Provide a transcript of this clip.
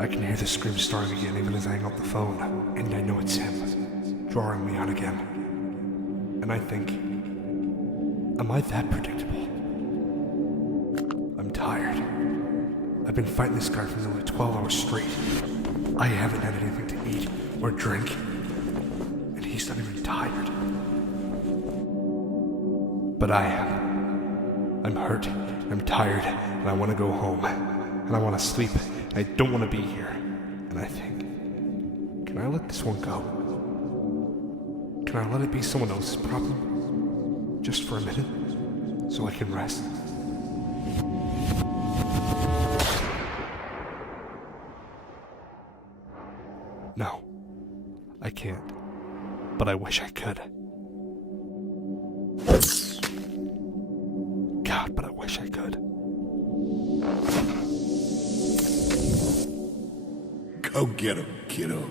I can hear the scream starting again even as I hang up the phone, and I know it's him, drawing me on again. And I think, am I that predictable? I'm tired. I've been fighting this guy for nearly 12 hours straight. I haven't had anything to eat or drink, and he's not even tired. But I am. I'm hurt, I'm tired, and I want to go home. And I want to sleep, and I don't want to be here. And I think, can I let this one go? Can I let it be someone else's problem? Just for a minute, so I can rest? No, I can't. But I wish I could. God, but I wish I could. Go get him, kiddo.